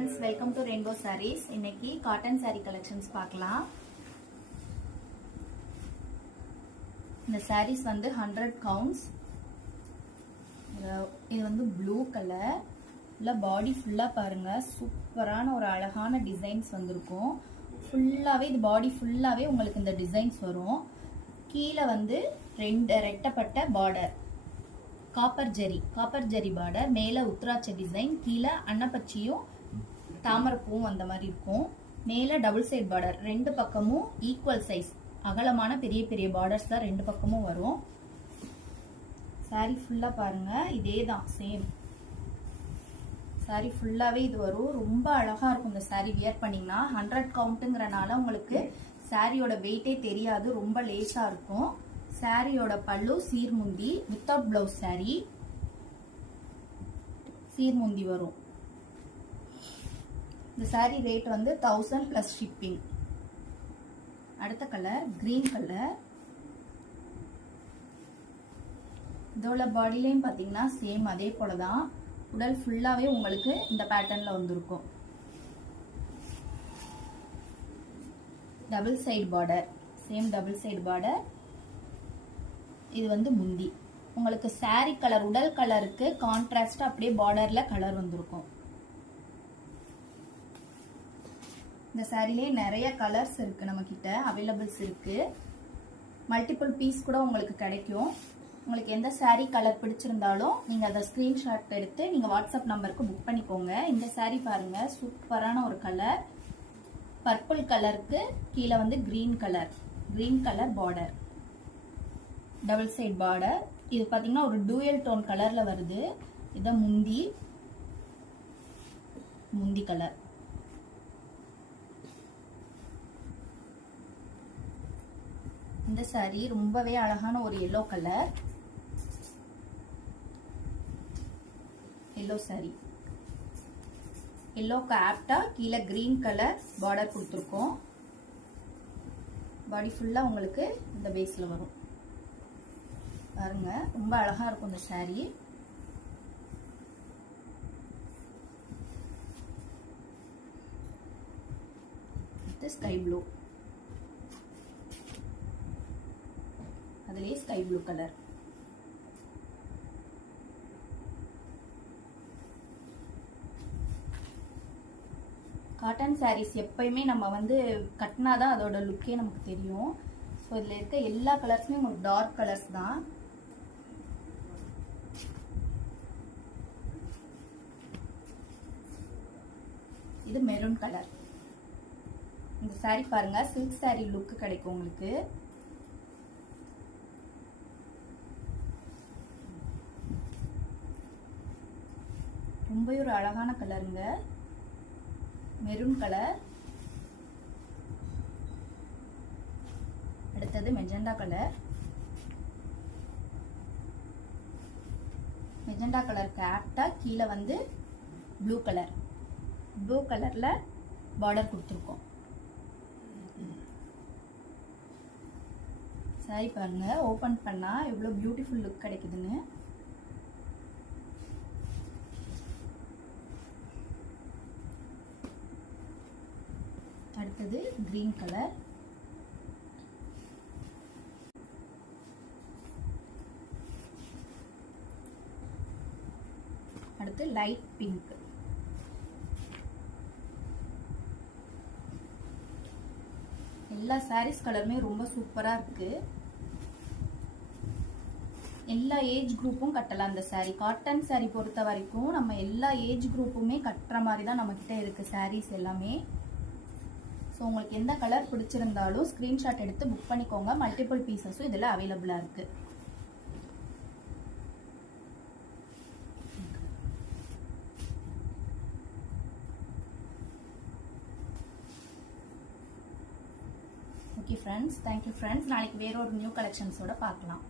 friends, welcome to Rainbow Sarees. இன்னைக்கு cotton saree collections பார்க்கலாம். இந்த sarees வந்து 100 counts. இது வந்து blue color. இல்ல body full-ஆ பாருங்க, சூப்பரான ஒரு அழகான டிசைன்ஸ் வந்திருக்கும். ஃபுல்லாவே இது body ஃபுல்லாவே உங்களுக்கு இந்த டிசைன்ஸ் வரும். கீழ வந்து ரெட்டப்பட்ட border. காப்பர் ஜெரி பார்டர், மேல உத்ராட்ச டிசைன், கீழே அன்னப்பச்சியும் தாமரைப்பூவும் அந்த மாதிரி இருக்கும். மேல டபுள் சைட் பார்டர், ரெண்டு பக்கமும் ஈக்குவல் சைஸ் அகலமான பெரிய பெரிய பார்டர்ஸ் தான் ரெண்டு பக்கமும் வரும். சாரி ஃபுல்லா பாருங்க, இதே தான் சேம் சாரி ஃபுல்லாவே இது வரும். ரொம்ப அழகா இருக்கும் இந்த சாரி வியர் பண்ணீங்கன்னா. 100 கவுண்ட்ங்கறனால உங்களுக்கு சாரியோட வெயிட்டே தெரியாது, ரொம்ப லேசா இருக்கும். சாரியோட பல்லு சீர்முந்தி, வித்தவுட் பிளவுஸ் சாரி, சீர்முந்தி வரும். இந்த சாரி ரேட் வந்து 1000 பிளஸ் ஷிப்பிங். அடுத்த கலர் கிரீன் கலர். இதோட பாடிலையும் பாத்தீங்கன்னா சேம் அதே போலதான், உடல் ஃபுல்லாவே உங்களுக்கு இந்த பேட்டர்ன்ல வந்திருக்கும். Double side border, same double side border. இது வந்து முந்தி. உங்களுக்கு சாரி கலர் உடல் கலருக்கு கான்ட்ராஸ்டா அப்படியே பார்டர்ல கலர் வந்திருக்கும். இந்த சாரிலே நிறைய கலர்ஸ் இருக்கு, நம்ம கிட்ட அவைலபிள்ஸ் இருக்கு. மல்டிபிள் பீஸ் கூட உங்களுக்கு கிடைக்கும். உங்களுக்கு எந்த சாரி கலர் பிடிச்சிருந்தாலும் நீங்க அதை ஸ்கிரீன்ஷாட் எடுத்து நீங்க வாட்ஸ்அப் நம்பருக்கு புக் பண்ணிக்கோங்க. இந்த சாரி பாருங்க, சூப்பரான ஒரு கலர். பர்பிள் கலருக்கு கீழே வந்து green colour border, double side border. இது பாத்தீங்கன்னா ஒரு டூயல் டோன் கலர்ல வருது. இத முந்தி கலர். இந்த சாரி ரொம்பவே அழகான ஒரு எல்லோ கலர், எல்லோ சாரி. எல்லோக்கு ஆப்டா கீழே கிரீன் கலர் பார்டர் கொடுத்துருக்கோம். பாடி ஃபுல்லா உங்களுக்கு இந்த பேஸ்ல வரும் பாருங்க, ரொம்ப அழகா இருக்கும் இந்த சாரி. இது ஸ்கை ப்ளூ, அதுலயே sky blue colour. Cotton saris எப்பயுமே நம்ம வந்து கட்டினாதான் அதோட லுக்கே நமக்கு தெரியும். ஸோ இதுல இருக்க எல்லா கலர்ஸுமே உங்களுக்கு டார்க் கலர்ஸ் தான். இது மெரூன் கலர். இந்த சாரி பாருங்க, சில்க் சாரி லுக் கிடைக்கும் உங்களுக்கு. ரொம்ப ஒரு அழகான கலருங்க, மெரூன் கலர். அடுத்தது மெஜெண்டா கலர். மெஜெண்டா கலருக்கு ஆப்டா கீழே வந்து ப்ளூ கலர்ல பார்டர் கொடுத்துருக்கோம். சாரி பாருங்க, ஓபன் பண்ணா எவ்வளவு பியூட்டிஃபுல் லுக் கிடைக்குதுன்னு. அடுத்தது கிரீன் கலர். அடுத்து லைட் பிங்க். எல்லா சாரீஸ் கலருமே ரொம்ப சூப்பரா இருக்கு. எல்லா ஏஜ் குரூப்பும் கட்டலாம் இந்த சாரி. காட்டன் சாரி பொறுத்த வரைக்கும் நம்ம எல்லா ஏஜ் குரூப்புமே கட்டுற மாதிரி தான் நம்ம கிட்ட இருக்கு சாரீஸ் எல்லாமே. ஸோ உங்களுக்கு எந்த கலர் பிடிச்சிருந்தாலும் ஸ்கிரீன்ஷாட் எடுத்து புக் பண்ணிக்கோங்க. மல்டிபிள் பீசஸும் இதில் அவைலபிளா இருக்கு. Okay friends, thank you friends. நாளைக்கு வேற ஒரு நியூ கலெக்ஷன்ஸோட பார்க்கலாம்.